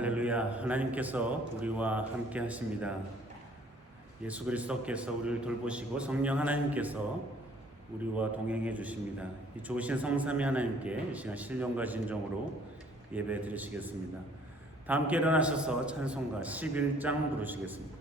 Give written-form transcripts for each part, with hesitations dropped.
할렐루야. 하나님께서 우리와 함께 하십니다. 예수 그리스도께서 우리를 돌보시고 성령 하나님께서 우리와 동행해 주십니다. 이 좋으신 성삼위 하나님께 이 시간 신령과 진정으로 예배 드리시겠습니다. 다 함께 일어나셔서 찬송가 11장 부르시겠습니다.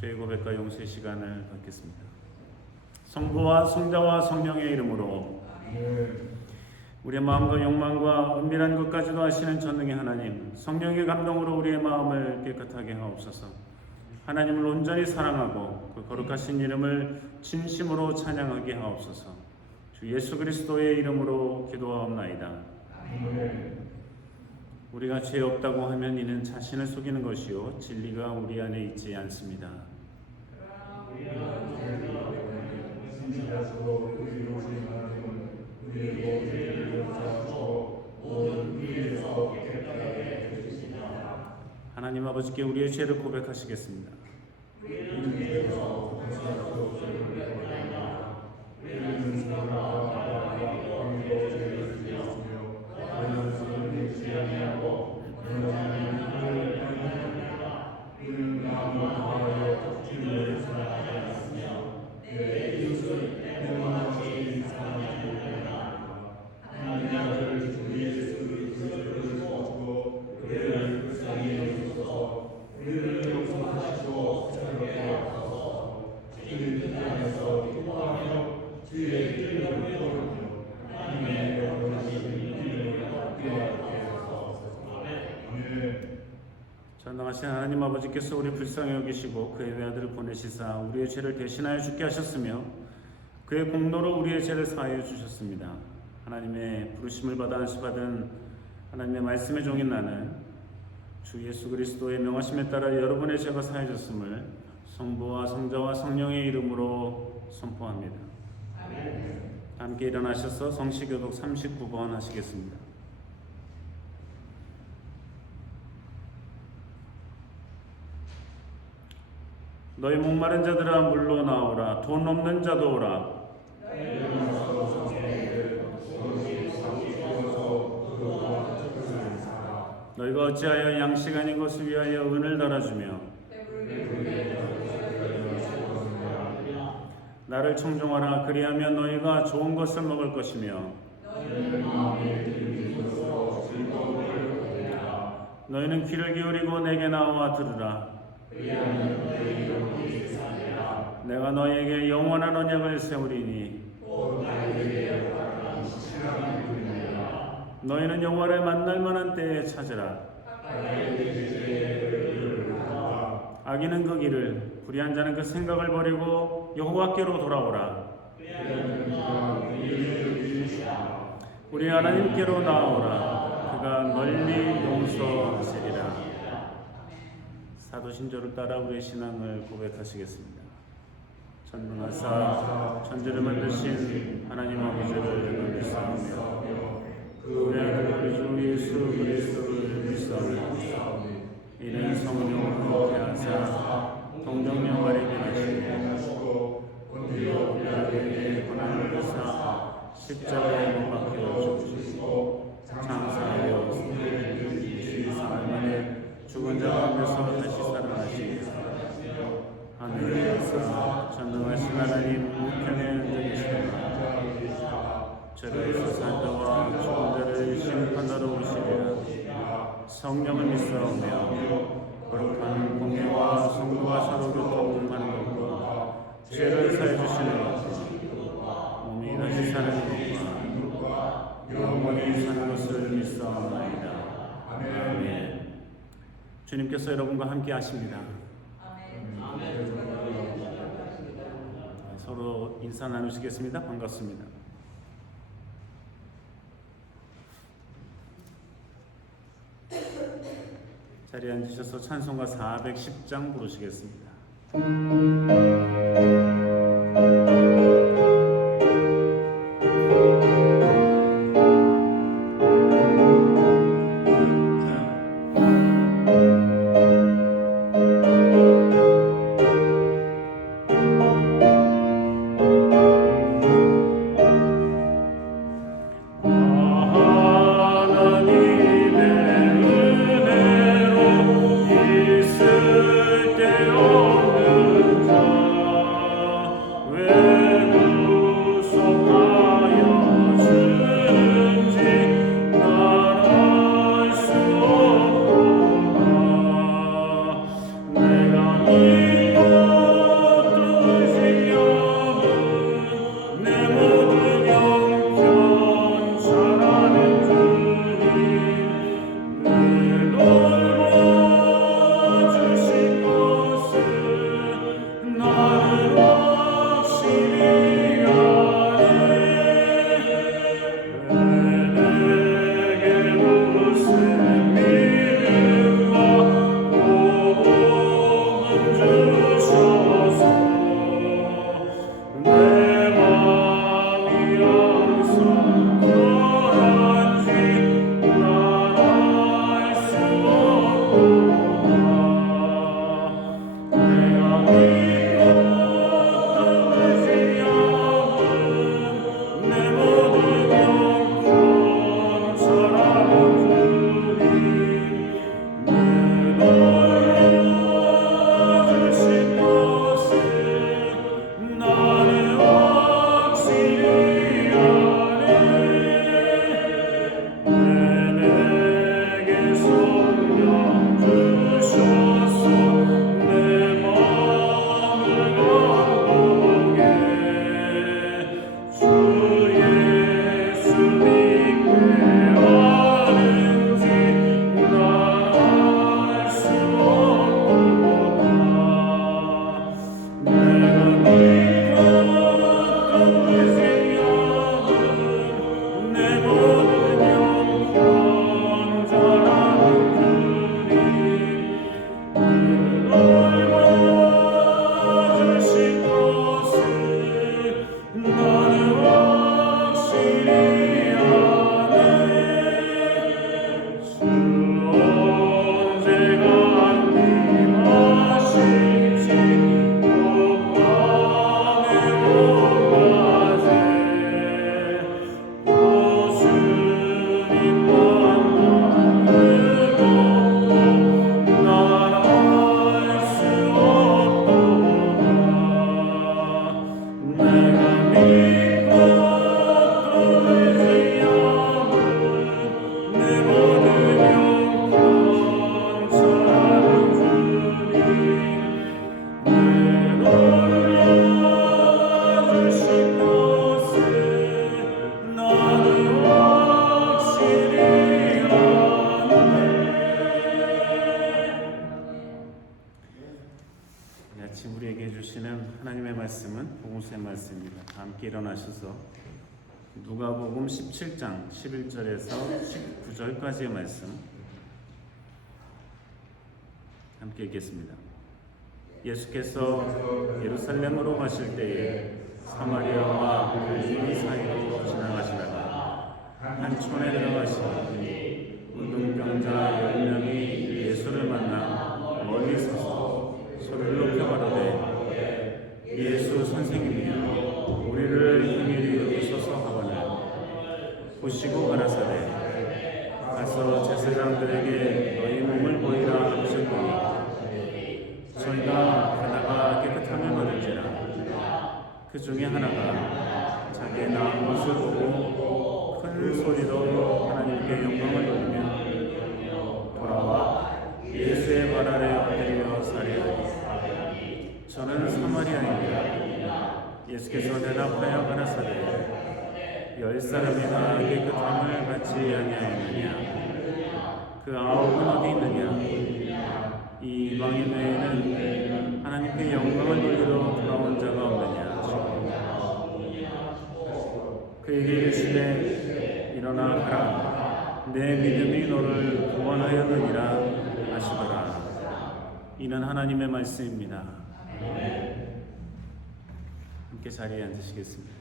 죄 고백과 용서의 시간을 갖겠습니다. 성부와 성자와 성령의 이름으로 우리의 마음과 욕망과 은밀한 것까지도 아시는 전능의 하나님, 성령의 감동으로 우리의 마음을 깨끗하게 하옵소서. 하나님을 온전히 사랑하고 그 거룩하신 이름을 진심으로 찬양하게 하옵소서. 주 예수 그리스도의 이름으로 기도하옵나이다. 우리가 죄 없다고 하면 이는 자신을 속이는 것이요 진리가 우리 안에 있지 않습니다. 하나님 아버지께 우리의 죄를 고백하시겠습니다. 전능하신 하나님 아버지께서 우리 불쌍히 여기시고 그의 외아들을 보내시사 우리의 죄를 대신하여 죽게 하셨으며 그의 공로로 우리의 죄를 사하여 주셨습니다. 하나님의 부르심을 받아 안수받은 하나님의 말씀의 종인 나는 주 예수 그리스도의 명하심에 따라 여러분의 죄가 사해졌음을 성부와 성자와 성령의 이름으로 선포합니다. 아멘. 함께 일어나셔서 성시교독 39번 하시겠습니다. 너희 목마른 자들아 물로 나오라. 돈 없는 자도 오라. 너희가 어찌하여 양식 아닌 것을 위하여 은을 달아주며 나를 청종하라. 그리하면 너희가 좋은 것을 먹을 것이며 너희는 귀를 기울이고 내게 나와 들으라. 내가 너희에게 영원한 언약을 세우리니 너희는 여호와를 만날 만한 때에 찾으라. 악인은 그 길을, 불의한 자는 그 생각을 버리고 여호와께로 돌아오라. 우리 하나님께로 나아오라. 그가 널리 용서하시리라. 사도신조를 따라 우리의 신앙을 고백하시겠습니다. 전능하사 천지를 만드신 하나님 아버지를 믿사오며 우리 아들 우리 주 예수 그리스도를 믿사오며 이는 성령으로 태하사 동정녀 마리아에게 나시고 본디오 빌라도에게 고난을 받으사 십자가에 못 박혀 죽으시고 장사하여 숨기신 사흘 만에 죽은 자 가운데서 다시 살아나시며 하늘에 가사 전능하신 하나님 우편에 앉아 계시다가 저를 사는 자와 죽은 자를 심판하러 오시리라. 성령을 믿사오며 거룩한 공예와 성도와 서로 교통하는 것과 죄를 사해 주시는 것과 몸이 다시 사는 것과 영원히 사는 것을 믿사옵나이다. 아멘. 주님께서 여러분과 함께 하십니다. 서로 인사 나누시겠습니다. 반갑습니다. 자리에 앉으셔서 찬송가 410장 부르시겠습니다. 왜 복음서의 말씀입니다. 다 함께 일어나셔서 누가복음 17장 11절에서 19절까지의 말씀 함께 읽겠습니다. 예수께서 예루살렘으로 가실 때에 사마리아와 갈릴리 사이로 지나가시다가 한 촌에 들어가시니 문둥병자 10명이 예수를 만나 멀리 서서 소리를 높여 가로되 예수 선생님이여 우리를 긍휼히 여기소서 하거늘 보시고 가라사대 가서 제사장들에게 너희 몸을 보이라 하셨더니 저희가 가다가 깨끗함을 받을지라 그 중에 하나가 자기의 나은 것을 보고 큰 소리로 하나님께 영광을 돌리며 돌아와 예수의 발 아래 엎드려 살이하니 저는 사마리아인이라. 예수께서 대답하여 가라사대 10사람이나 깨끗함을 받지 아니하였느냐 그 9은 어디 있느냐 이 이방인 외에는 하나님께 영광을 돌리러 돌아온 자가 없느냐 그에게 이르시되 일어나 가라 내 믿음이 너를 구원하였느니라 하시더라. 이는 하나님의 말씀입니다. 함께 자리에 앉으시겠습니다.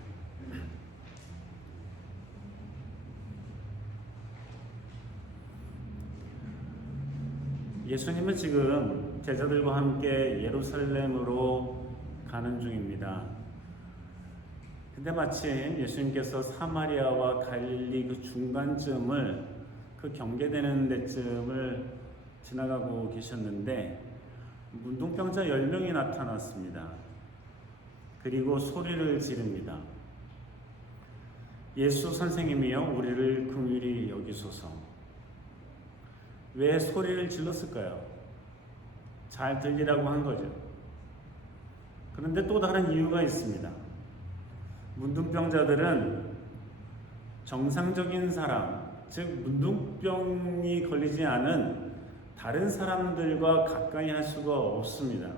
예수님은 지금 제자들과 함께 예루살렘으로 가는 중입니다. 근데 마침 예수님께서 사마리아와 갈릴리 그 중간쯤을 그 경계되는 데쯤을 지나가고 계셨는데 문둥병자 10명이 나타났습니다. 그리고 소리를 지릅니다. 예수 선생님이여 우리를 긍휼히 여기소서. 왜 소리를 질렀을까요? 잘 들리라고 한 거죠. 그런데 또 다른 이유가 있습니다. 문둥병자들은 정상적인 사람, 즉 문둥병이 걸리지 않은 다른 사람들과 가까이 할 수가 없습니다.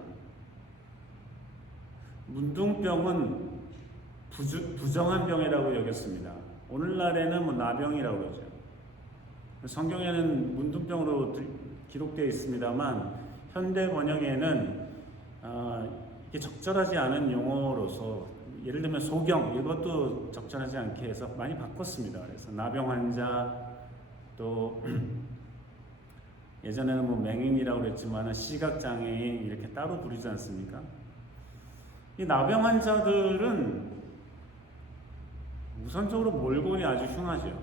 문둥병은 부정한 병이라고 여겼습니다. 오늘날에는 나병이라고 그러죠. 성경에는 문둥병으로 기록되어 있습니다만 현대 번역에는 이게 적절하지 않은 용어로서 예를 들면 소경 이것도 적절하지 않게 해서 많이 바꿨습니다. 그래서 나병 환자 또 예전에는 맹인이라고 그랬지만 시각장애인 이렇게 따로 부르지 않습니까? 이 나병 환자들은 우선적으로 몰골이 아주 흉하죠.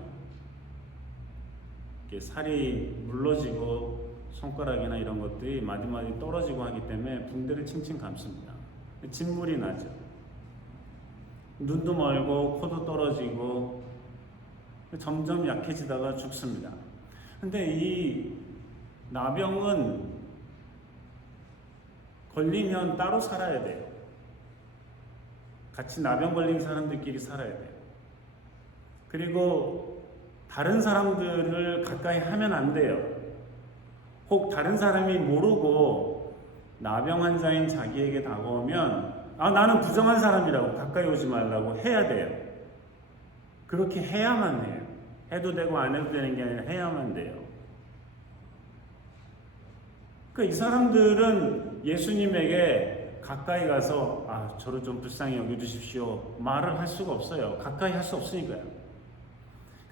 이렇게 살이 물러지고 손가락이나 이런 것들이 마디마디 떨어지고 하기 때문에 붕대를 칭칭 감습니다. 진물이 나죠. 눈도 멀고 코도 떨어지고 점점 약해지다가 죽습니다. 근데 이 나병은 걸리면 따로 살아야 돼요. 같이 나병 걸린 사람들끼리 살아야 돼요. 그리고 다른 사람들을 가까이 하면 안 돼요. 혹 다른 사람이 모르고 나병 환자인 자기에게 다가오면 나는 부정한 사람이라고 가까이 오지 말라고 해야 돼요. 그렇게 해야만 해요. 해도 되고 안 해도 되는 게 아니라 해야만 돼요. 그러니까 이 사람들은 예수님에게 가까이 가서 저를 좀 불쌍히 여겨주십시오 말을 할 수가 없어요. 가까이 할 수 없으니까요.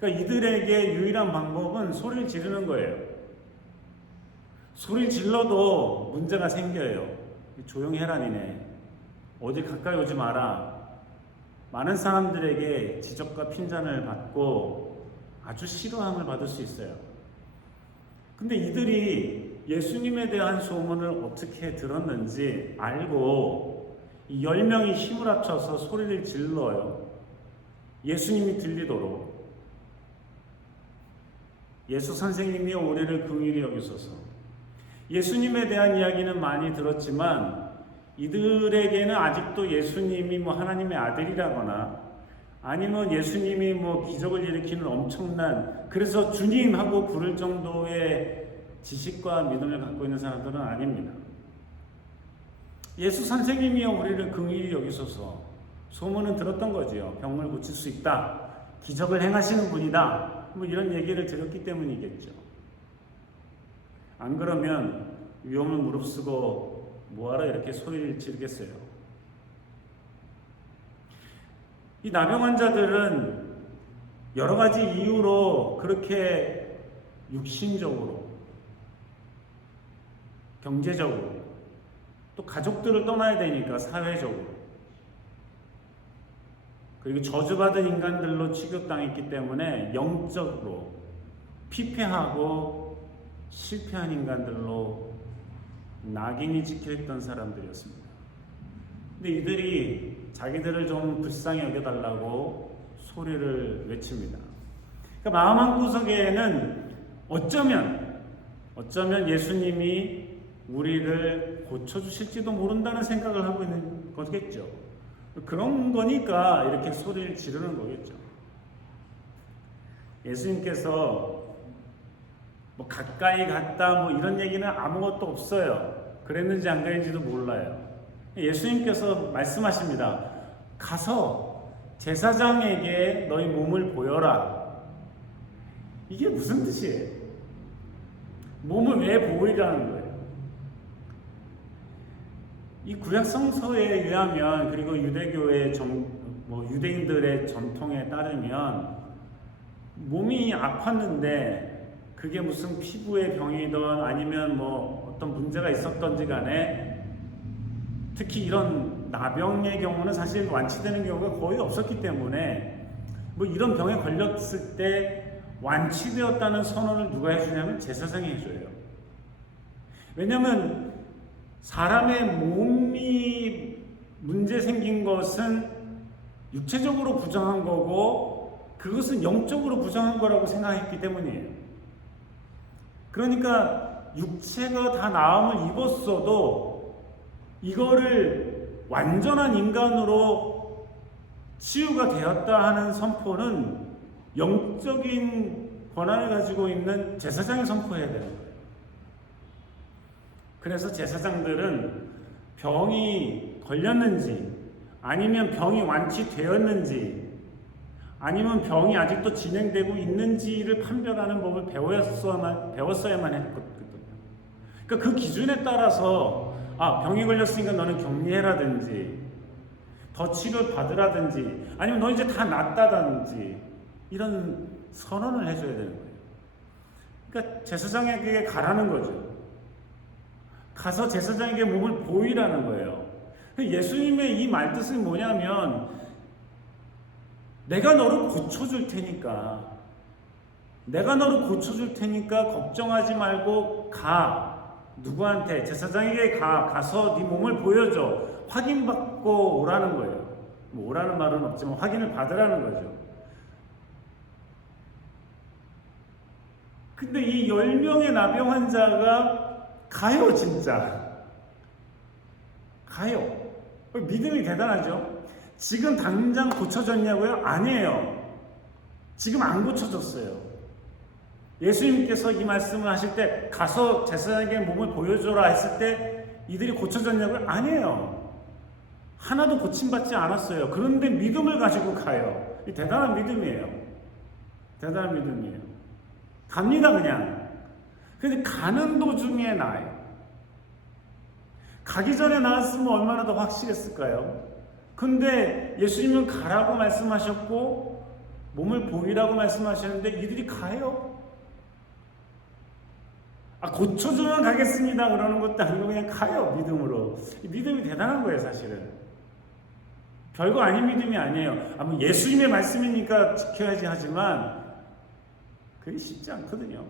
그러니까 이들에게 유일한 방법은 소리를 지르는 거예요. 소리 질러도 문제가 생겨요. 조용히 해라 니네. 어디 가까이 오지 마라. 많은 사람들에게 지적과 핀잔을 받고 아주 싫어함을 받을 수 있어요. 근데 이들이 예수님에 대한 소문을 어떻게 들었는지 알고 이 10명이 힘을 합쳐서 소리를 질러요. 예수님이 들리도록. 예수 선생님이여 우리를 긍휼히 여기소서. 예수님에 대한 이야기는 많이 들었지만 이들에게는 아직도 예수님이 하나님의 아들이라거나 아니면 예수님이 기적을 일으키는 엄청난 그래서 주님하고 부를 정도의 지식과 믿음을 갖고 있는 사람들은 아닙니다. 예수 선생님이여 우리를 긍휼히 여기소서. 소문은 들었던 거지요. 병을 고칠 수 있다. 기적을 행하시는 분이다. 뭐 이런 얘기를 들었기 때문이겠죠. 안 그러면 위험을 무릅쓰고 뭐하러 이렇게 소리를 지르겠어요. 이 나병 환자들은 여러 가지 이유로 그렇게 육신적으로, 경제적으로, 또 가족들을 떠나야 되니까 사회적으로, 그리고 저주받은 인간들로 취급당했기 때문에 영적으로 피폐하고 실패한 인간들로 낙인이 찍혀있던 사람들이었습니다. 근데 이들이 자기들을 좀 불쌍히 여겨달라고 소리를 외칩니다. 그러니까 마음 한구석에는 어쩌면 예수님이 우리를 고쳐주실지도 모른다는 생각을 하고 있는 거겠죠. 그런 거니까 이렇게 소리를 지르는 거겠죠. 예수님께서 뭐 가까이 갔다 뭐 이런 얘기는 아무것도 없어요. 그랬는지 안 그랬는지도 몰라요. 예수님께서 말씀하십니다. 가서 제사장에게 너희 몸을 보여라. 이게 무슨 뜻이에요? 몸을 왜 보이라는 거예요? 이 구약 성서에 의하면, 그리고 유대교의 유대인들의 전통에 따르면 몸이 아팠는데 그게 무슨 피부의 병이든 아니면 뭐 어떤 문제가 있었던지 간에, 특히 이런 나병의 경우는 사실 완치되는 경우가 거의 없었기 때문에 뭐 이런 병에 걸렸을 때 완치되었다는 선언을 누가 해주냐면 제사장이 해줘요. 왜냐하면 사람의 몸이 문제 생긴 것은 육체적으로 부정한 거고 그것은 영적으로 부정한 거라고 생각했기 때문이에요. 그러니까 육체가 다 나음을 입었어도 이거를 완전한 인간으로 치유가 되었다 하는 선포는 영적인 권한을 가지고 있는 제사장이 선포해야 되는 거예요. 그래서 제사장들은 병이 걸렸는지, 아니면 병이 완치되었는지, 아니면 병이 아직도 진행되고 있는지를 판별하는 법을 배웠어야만 했거든요. 그러니까 그 기준에 따라서 병이 걸렸으니까 너는 격리해라든지 더 치료를 받으라든지 아니면 너 이제 다 낫다든지 이런 선언을 해줘야 되는 거예요. 그러니까 제사장에게 가라는 거죠. 가서 제사장에게 몸을 보이라는 거예요. 예수님의 이 말뜻이 뭐냐면, 내가 너를 고쳐줄 테니까 걱정하지 말고 가. 누구한테? 제사장에게 가서 네 몸을 보여줘. 확인받고 오라는 거예요. 뭐 오라는 말은 없지만 확인을 받으라는 거죠. 근데 이 10명의 나병 환자가 가요, 진짜. 가요. 믿음이 대단하죠? 지금 당장 고쳐졌냐고요? 아니에요. 지금 안 고쳐졌어요. 예수님께서 이 말씀을 하실 때 가서 제사장에게 몸을 보여줘라 했을 때 이들이 고쳐졌냐고요? 아니에요. 하나도 고침받지 않았어요. 그런데 믿음을 가지고 가요. 이 대단한 믿음이에요. 대단한 믿음이에요. 갑니다, 그냥. 근데 가는 도중에 나아요. 가기 전에 나았으면 얼마나 더 확실했을까요? 근데 예수님은 가라고 말씀하셨고 몸을 보이라고 말씀하셨는데 이들이 가요. 고쳐주면 가겠습니다 그러는 것도 아니고 그냥 가요, 믿음으로. 믿음이 대단한 거예요, 사실은. 별거 아닌 믿음이 아니에요. 뭐 예수님의 말씀이니까 지켜야지 하지만 그게 쉽지 않거든요.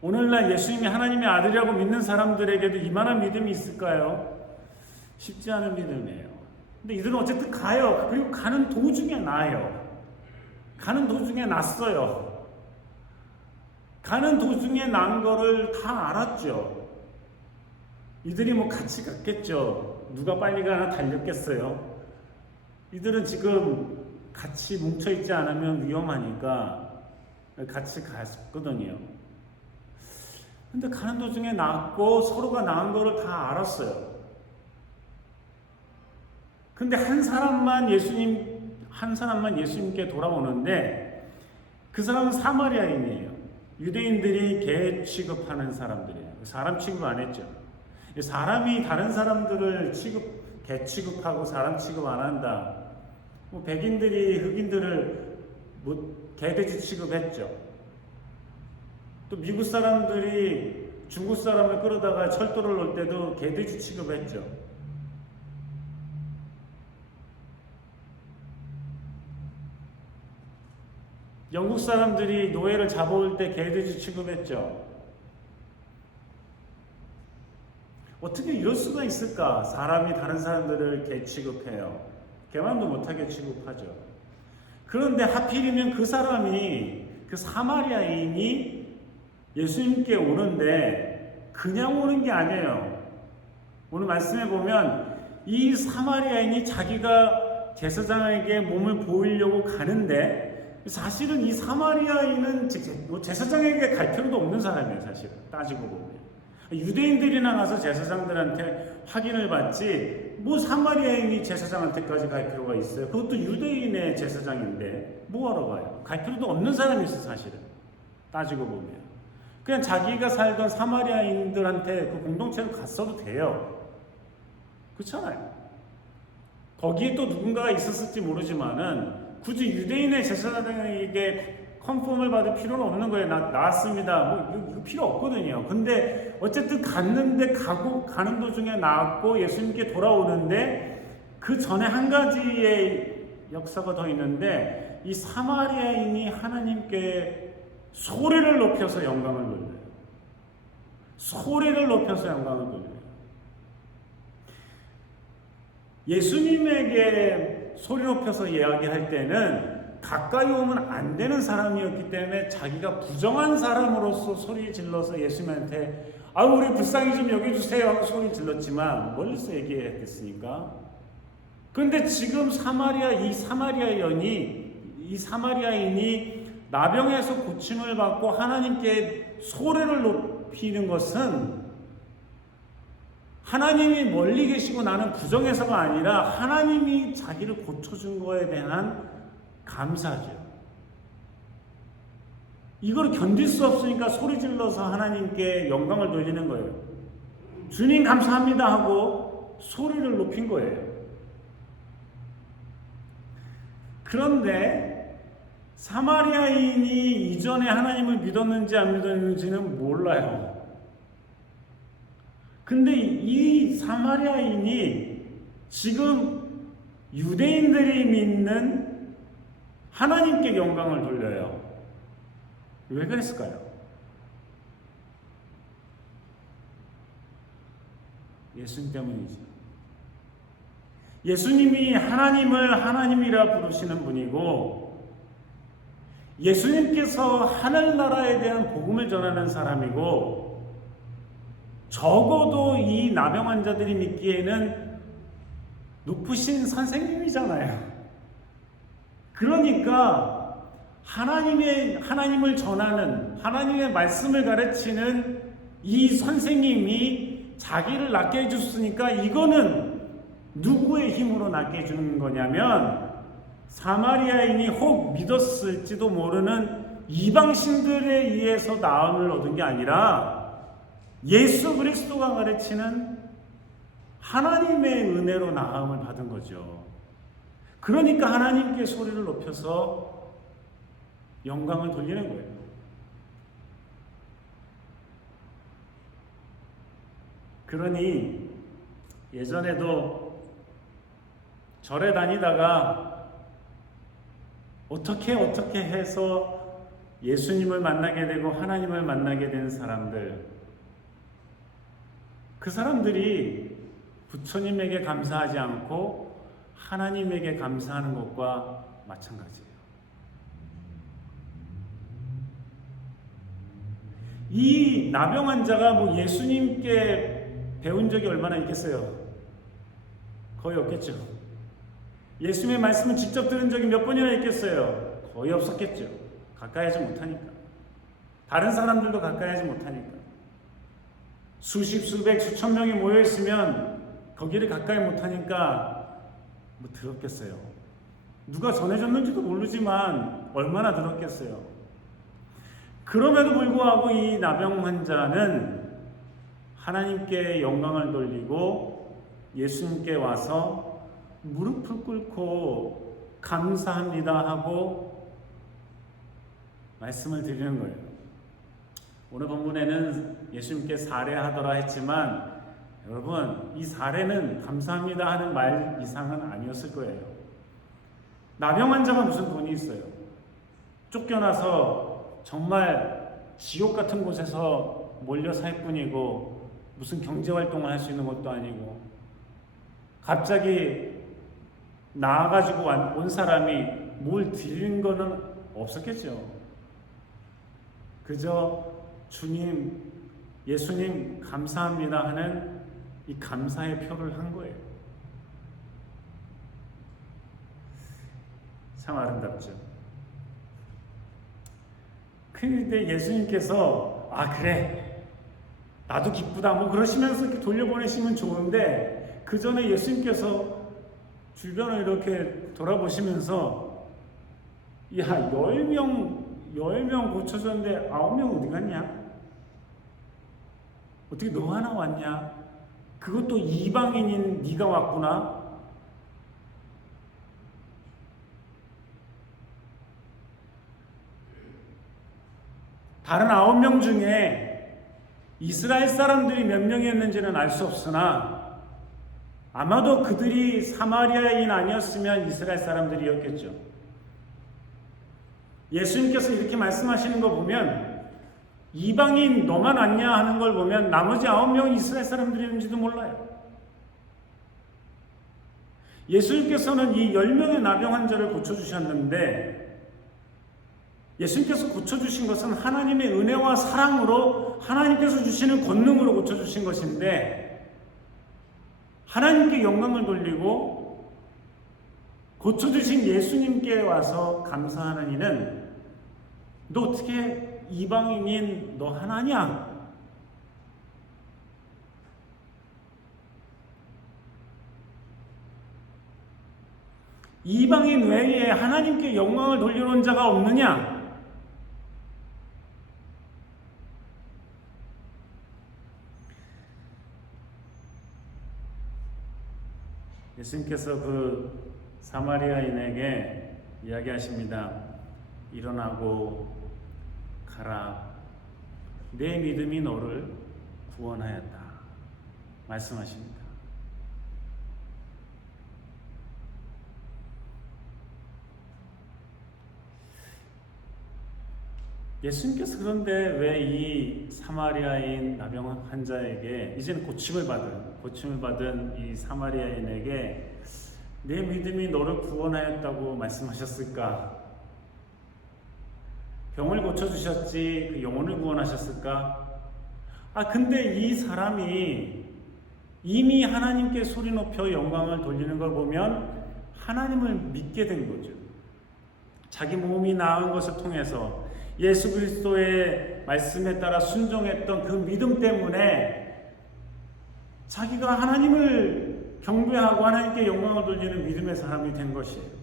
오늘날 예수님이 하나님의 아들이라고 믿는 사람들에게도 이만한 믿음이 있을까요? 쉽지 않은 믿음이에요. 근데 이들은 어쨌든 가요. 그리고 가는 도중에 나요. 가는 도중에 났어요. 가는 도중에 난 거를 다 알았죠. 이들이 뭐 같이 갔겠죠. 누가 빨리 가나 달렸겠어요. 이들은 지금 같이 뭉쳐있지 않으면 위험하니까 같이 갔거든요. 근데 가는 도중에 낳았고 서로가 낳은 거를 다 알았어요. 근데 한 사람만 예수님께 돌아오는데 그 사람은 사마리아인이에요. 유대인들이 개 취급하는 사람들이에요. 사람 취급 안 했죠. 사람이 다른 사람들을 개 취급하고 사람 취급 안 한다. 백인들이 흑인들을 개돼지 취급했죠. 또 미국 사람들이 중국 사람을 끌어다가 철도를 놓을 때도 개돼지 취급했죠. 영국 사람들이 노예를 잡아올 때 개돼지 취급했죠. 어떻게 이럴 수가 있을까? 사람이 다른 사람들을 개 취급해요. 개만도 못하게 취급하죠. 그런데 하필이면 그 사람이, 그 사마리아인이 예수님께 오는데 그냥 오는 게 아니에요. 오늘 말씀에 보면 이 사마리아인이 자기가 제사장에게 몸을 보이려고 가는데 사실은 이 사마리아인은 제사장에게 갈 필요도 없는 사람이에요. 사실은 따지고 보면 유대인들이나 가서 제사장들한테 확인을 받지 사마리아인이 제사장한테까지 갈 필요가 있어요? 그것도 유대인의 제사장인데 뭐하러 가요? 갈 필요도 없는 사람이 있어요. 사실은 따지고 보면 그냥 자기가 살던 사마리아인들한테 그 공동체로 갔어도 돼요. 그렇잖아요. 거기에 또 누군가가 있었을지 모르지만은 굳이 유대인의 제사장에게 컨펌을 받을 필요는 없는 거예요. 나왔습니다. 이거 필요 없거든요. 근데 어쨌든 가는 도중에 나왔고 예수님께 돌아오는데 그 전에 한 가지의 역사가 더 있는데 이 사마리아인이 하나님께 소리를 높여서 영광을 돌려요. 소리를 높여서 영광을 돌려요. 예수님에게 소리 높여서 이야기할 때는 가까이 오면 안 되는 사람이었기 때문에 자기가 부정한 사람으로서 소리 질러서 예수님한테 우리 불쌍히 좀 여겨주세요 하고 소리 질렀지만 멀리서 얘기했겠습니까? 그런데 지금 이 사마리아인이 나병에서 고침을 받고 하나님께 소리를 높이는 것은 하나님이 멀리 계시고 나는 부정해서가 아니라 하나님이 자기를 고쳐준 거에 대한 감사죠. 이걸 견딜 수 없으니까 소리 질러서 하나님께 영광을 돌리는 거예요. 주님 감사합니다 하고 소리를 높인 거예요. 그런데 사마리아인이 이전에 하나님을 믿었는지 안 믿었는지는 몰라요. 근데 이 사마리아인이 지금 유대인들이 믿는 하나님께 영광을 돌려요. 왜 그랬을까요? 예수님 때문이죠. 예수님이 하나님을 하나님이라 부르시는 분이고 예수님께서 하늘나라에 대한 복음을 전하는 사람이고 적어도 이 나병 환자들이 믿기에는 높으신 선생님이잖아요. 그러니까 하나님을 전하는 하나님의 말씀을 가르치는 이 선생님이 자기를 낫게 해줬으니까 이거는 누구의 힘으로 낫게 해주는 거냐면 사마리아인이 혹 믿었을지도 모르는 이방신들에 의해서 나음을 얻은 게 아니라 예수 그리스도가 가르치는 하나님의 은혜로 나음을 받은 거죠. 그러니까 하나님께 소리를 높여서 영광을 돌리는 거예요. 그러니 예전에도 절에 다니다가 어떻게 해서 예수님을 만나게 되고 하나님을 만나게 된 사람들, 그 사람들이 부처님에게 감사하지 않고 하나님에게 감사하는 것과 마찬가지예요. 이 나병 환자가 예수님께 배운 적이 얼마나 있겠어요? 거의 없겠죠. 예수님의 말씀을 직접 들은 적이 몇 번이나 있겠어요? 거의 없었겠죠. 가까이 하지 못하니까. 다른 사람들도 가까이 하지 못하니까. 수십, 수백, 수천 명이 모여있으면 거기를 가까이 못하니까 뭐 들었겠어요. 누가 전해줬는지도 모르지만 얼마나 들었겠어요. 그럼에도 불구하고 이 나병 환자는 하나님께 영광을 돌리고 예수님께 와서 무릎을 꿇고 감사합니다 하고 말씀을 드리는 거예요. 오늘 본문에는 예수님께 사례하더라 했지만 여러분, 이 사례는 감사합니다 하는 말 이상은 아니었을 거예요. 나병 환자가 무슨 돈이 있어요? 쫓겨나서 정말 지옥 같은 곳에서 몰려 살 뿐이고 무슨 경제활동을 할 수 있는 것도 아니고 갑자기 나와가지고 온 사람이 뭘 드리는 거는 없었겠죠. 그저 주님, 예수님 감사합니다 하는 이 감사의 표를 한 거예요. 참 아름답죠. 그런데 예수님께서 그래 나도 기쁘다 뭐 그러시면서 이렇게 돌려보내시면 좋은데 그 전에 예수님께서 주변을 이렇게 돌아보시면서 야 10명 고쳐줬는데 9명 어디 갔냐? 어떻게 너 하나 왔냐? 그것도 이방인인 네가 왔구나? 다른 9명 중에 이스라엘 사람들이 몇 명이었는지는 알 수 없으나 아마도 그들이 사마리아인 아니었으면 이스라엘 사람들이었겠죠. 예수님께서 이렇게 말씀하시는 거 보면 이방인 너만 왔냐 하는 걸 보면 나머지 9명이 이스라엘 사람들이었는지도 몰라요. 예수님께서는 이 10명의 나병 환자를 고쳐주셨는데 예수님께서 고쳐주신 것은 하나님의 은혜와 사랑으로 하나님께서 주시는 권능으로 고쳐주신 것인데 하나님께 영광을 돌리고 고쳐주신 예수님께 와서 감사하는 이는 너 어떻게 이방인인 너 하나냐? 이방인 외에 하나님께 영광을 돌리는 자가 없느냐? 예수님께서 그 사마리아인에게 이야기하십니다. 일어나고 가라. 내 믿음이 너를 구원하였다. 말씀하십니다. 예수님께서 그런데 왜 이 사마리아인 나병 환자에게 이제는 고침을 받은 이 사마리아인에게 내 믿음이 너를 구원하였다고 말씀하셨을까? 병을 고쳐주셨지 그 영혼을 구원하셨을까? 근데 이 사람이 이미 하나님께 소리 높여 영광을 돌리는 걸 보면 하나님을 믿게 된 거죠. 자기 몸이 나은 것을 통해서 예수 그리스도의 말씀에 따라 순종했던 그 믿음 때문에 자기가 하나님을 경배하고 하나님께 영광을 돌리는 믿음의 사람이 된 것이에요.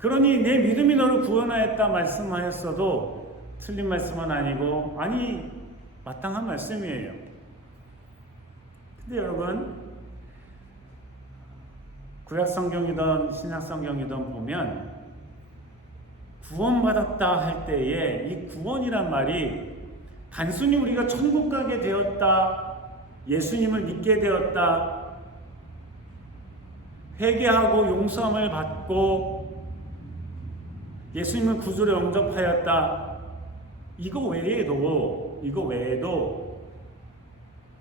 그러니 내 믿음이 너를 구원하였다 말씀하였어도 틀린 말씀은 아니고 마땅한 말씀이에요. 근데 여러분 구약 성경이든 신약 성경이든 보면 구원받았다 할 때에 이 구원이란 말이 단순히 우리가 천국 가게 되었다, 예수님을 믿게 되었다, 회개하고 용서함을 받고 예수님을 구주로 영접하였다, 이거 외에도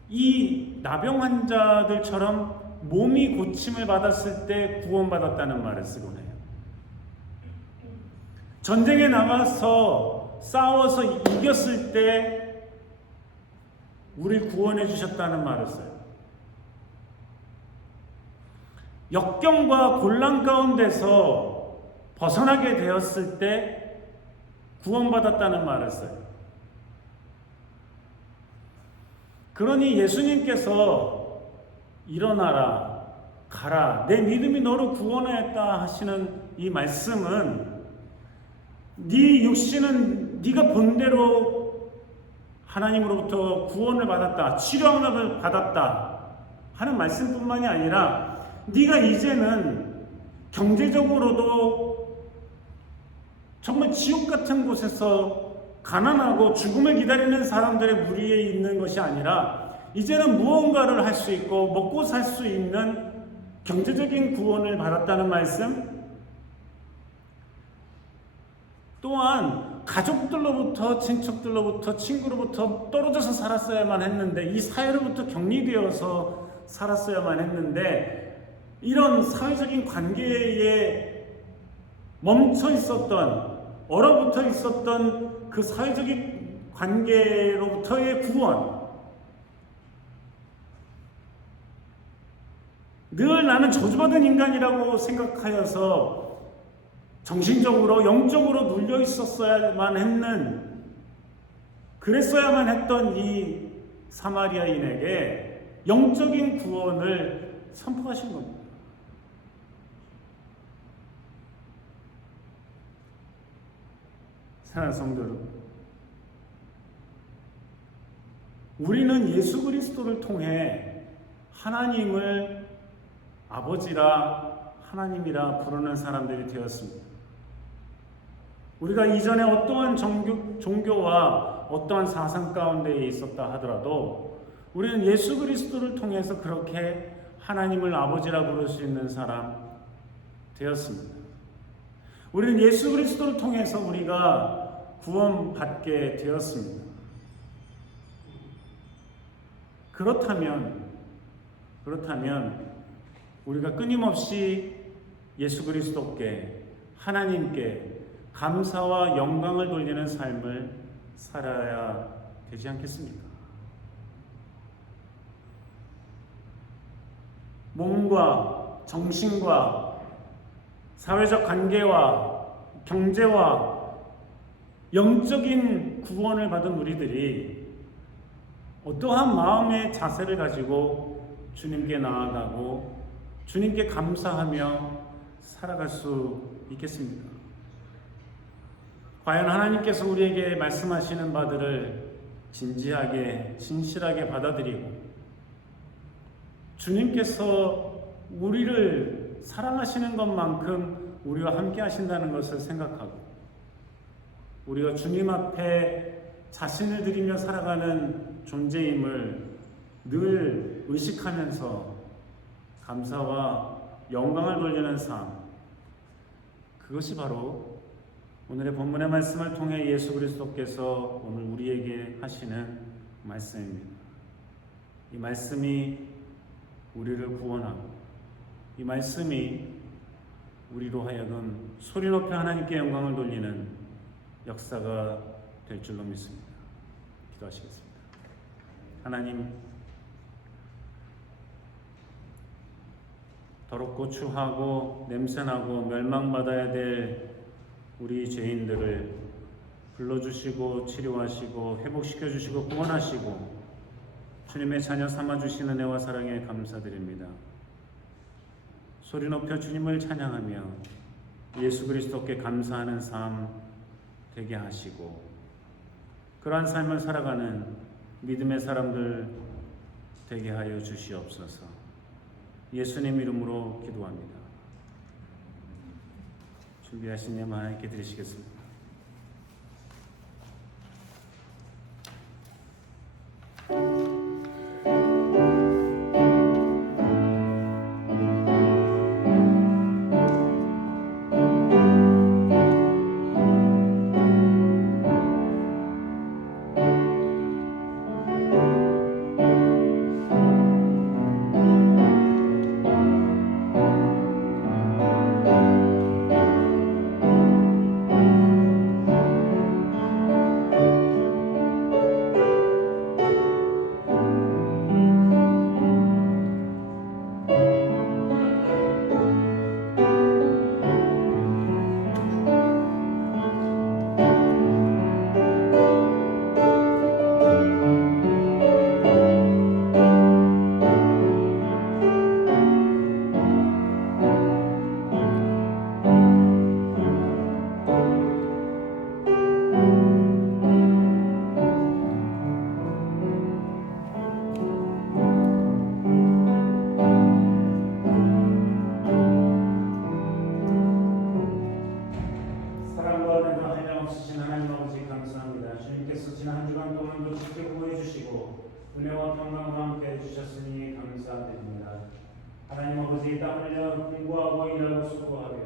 이 나병 환자들처럼 몸이 고침을 받았을 때 구원받았다는 말을 쓰곤 해요. 전쟁에 나가서 싸워서 이겼을 때 우리를 구원해 주셨다는 말을 써요. 역경과 곤란 가운데서 벗어나게 되었을 때 구원받았다는 말을 써요. 그러니 예수님께서 일어나라, 가라. 내 믿음이 너를 구원하였다 하시는 이 말씀은 네 육신은 네가 본대로 하나님으로부터 구원을 받았다, 치료함을 받았다 하는 말씀뿐만이 아니라 네가 이제는 경제적으로도 정말 지옥 같은 곳에서 가난하고 죽음을 기다리는 사람들의 무리에 있는 것이 아니라 이제는 무언가를 할 수 있고 먹고 살 수 있는 경제적인 구원을 받았다는 말씀, 또한 가족들로부터, 친척들로부터, 친구로부터 떨어져서 살았어야만 했는데, 이 사회로부터 격리되어서 살았어야만 했는데, 이런 사회적인 관계에 멈춰 있었던, 얼어붙어 있었던 그 사회적인 관계로부터의 구원, 늘 나는 저주받은 인간이라고 생각하여서 정신적으로, 영적으로 눌려 있었어야만 했는, 그랬어야만 했던 이 사마리아인에게 영적인 구원을 선포하신 겁니다. 사랑하는 성도 여러분, 우리는 예수 그리스도를 통해 하나님을 아버지라, 하나님이라 부르는 사람들이 되었습니다. 우리가 이전에 어떠한 종교와 어떠한 사상 가운데에 있었다 하더라도 우리는 예수 그리스도를 통해서 그렇게 하나님을 아버지라 부를 수 있는 사람 되었습니다. 우리는 예수 그리스도를 통해서 우리가 구원받게 되었습니다. 그렇다면 우리가 끊임없이 예수 그리스도께, 하나님께 감사와 영광을 돌리는 삶을 살아야 되지 않겠습니까? 몸과 정신과 사회적 관계와 경제와 영적인 구원을 받은 우리들이 어떠한 마음의 자세를 가지고 주님께 나아가고 주님께 감사하며 살아갈 수 있겠습니까? 과연 하나님께서 우리에게 말씀하시는 바들을 진지하게, 진실하게 받아들이고 주님께서 우리를 사랑하시는 것만큼 우리와 함께 하신다는 것을 생각하고 우리가 주님 앞에 자신을 드리며 살아가는 존재임을 늘 의식하면서 감사와 영광을 돌리는 삶, 그것이 바로 오늘의 본문의 말씀을 통해 예수 그리스도께서 오늘 우리에게 하시는 말씀입니다. 이 말씀이 우리를 구원하고 이 말씀이 우리로 하여금 소리 높여 하나님께 영광을 돌리는 역사가 될 줄로 믿습니다. 기도하시겠습니다. 하나님, 더럽고 추하고 냄새나고 멸망받아야 될 우리 죄인들을 불러주시고 치료하시고 회복시켜주시고 구원하시고 주님의 자녀 삼아주시는 은혜와 사랑에 감사드립니다. 소리 높여 주님을 찬양하며 예수 그리스도께 감사하는 삶 되게 하시고 그러한 삶을 살아가는 믿음의 사람들 되게 하여 주시옵소서. 예수님 이름으로 기도합니다. 준비하신 예물 하나님께 드리시겠습니다. 땀 흘려 공부하고 일하고 수고하며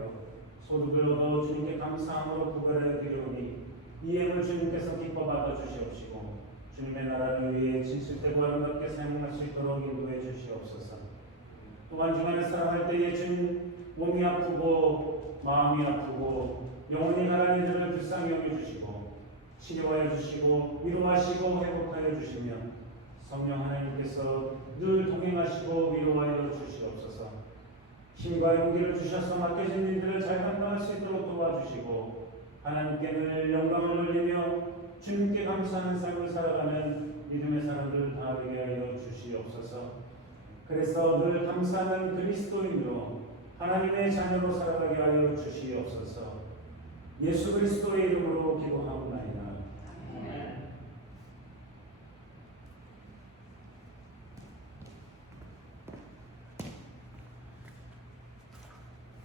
소득을 얻어 주님께 감사함으로 부활해 드리오니 이 예물 주님께서 기뻐 받아 주시옵시고 주님의 나라를 위해 진실되고 아름답게 사용할 수 있도록 인도해 주시옵소서. 또한 주간에 살아갈 때에 주님 몸이 아프고 마음이 아프고 영혼이 가난 이들을 불쌍히 여겨주시고 치료하여 주시고 위로하시고 회복하여 주시며 성령 하나님께서 늘 동행하시고 위로하여 주시옵소서. 힘과 용기를 주셔서 맡겨진 일들을 잘 감당할 수 있도록 도와주시고 하나님께 늘 영광을 올리며 주님께 감사하는 삶을 살아가는 믿음의 사람들 다 되게 하여 주시옵소서. 그래서 늘 감사하는 그리스도인으로 하나님의 자녀로 살아가게 하여 주시옵소서. 예수 그리스도의 이름으로 기도하옵나이다.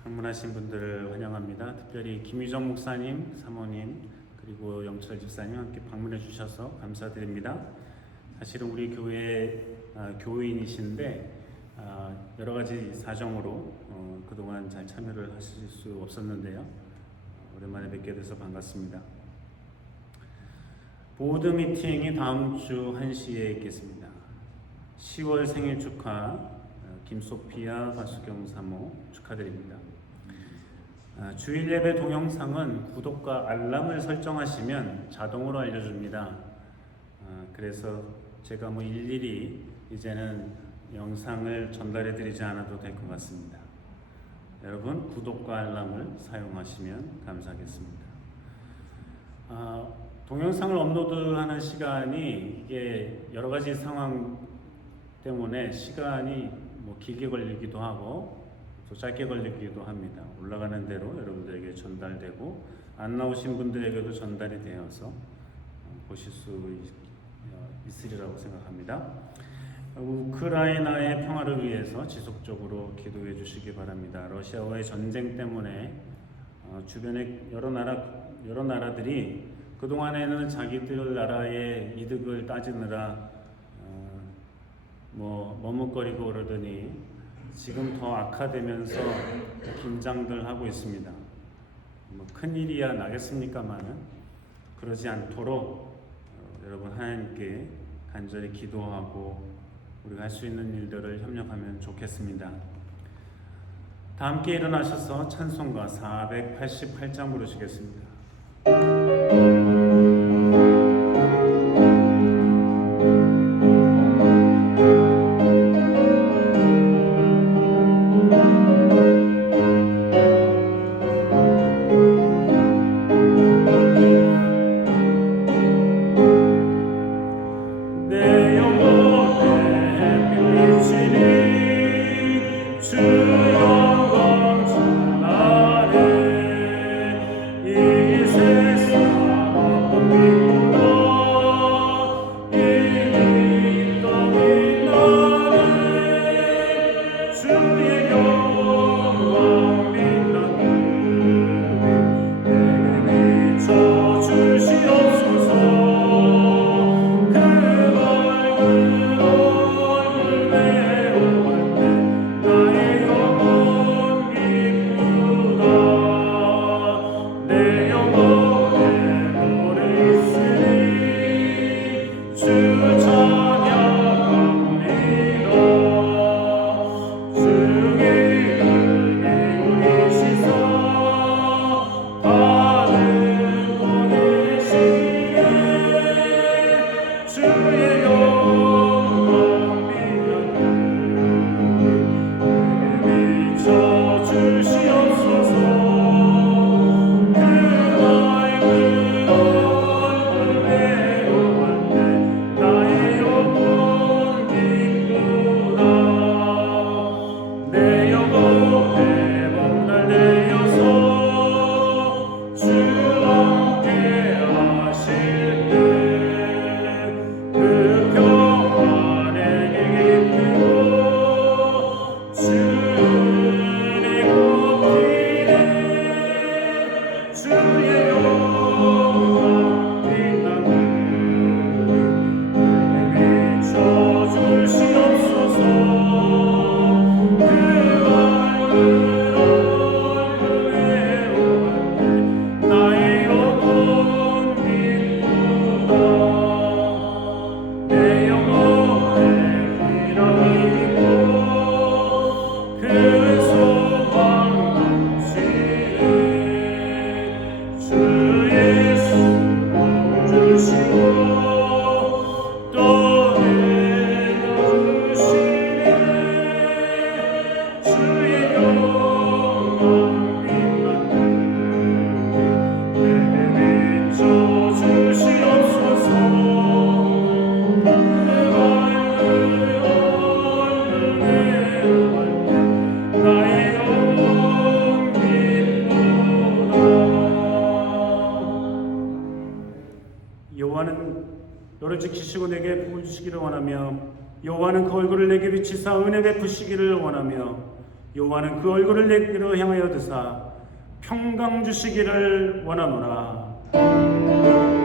방문하신 분들을 환영합니다. 특별히 김유정 목사님, 사모님, 그리고 영철 집사님 함께 방문해 주셔서 감사드립니다. 사실은 우리 교회 교인이신데 여러 가지 사정으로 그동안 잘 참여를 하실 수 없었는데요. 오랜만에 뵙게 돼서 반갑습니다. 보드 미팅이 다음 주 1시에 있겠습니다. 10월 생일 축하 김소피아 박수경 사모 축하드립니다. 주일 예배 동영상은 구독과 알람을 설정하시면 자동으로 알려줍니다. 그래서 제가 일일이 이제는 영상을 전달해 드리지 않아도 될 것 같습니다. 여러분 구독과 알람을 사용하시면 감사하겠습니다. 동영상을 업로드하는 시간이 이게 여러 가지 상황 때문에 시간이 길게 걸리기도 하고 또 짧게 걸리기도 합니다. 올라가는 대로 여러분들에게 전달되고 안 나오신 분들에게도 전달이 되어서 보실 수 있으리라고 생각합니다. 우크라이나의 평화를 위해서 지속적으로 기도해 주시기 바랍니다. 러시아와의 전쟁 때문에 주변의 여러 나라들이 그동안에는 자기들 나라의 이득을 따지느라 머뭇거리고 그러더니 지금 더 악화되면서 긴장들 하고 있습니다. 큰일이야 나겠습니까마는 그러지 않도록 여러분 하나님께 간절히 기도하고 우리가 할 수 있는 일들을 협력하면 좋겠습니다. 다 함께 일어나셔서 찬송가 488장 부르시겠습니다. 주 영광 전하네 이 세상 너를 지키시고 내게 복을 주시기를 원하며 여호와는 그 얼굴을 내게 비치사 은혜 베푸시기를 원하며 여호와는 그 얼굴을 내게로 향하여 드사 평강 주시기를 원하노라.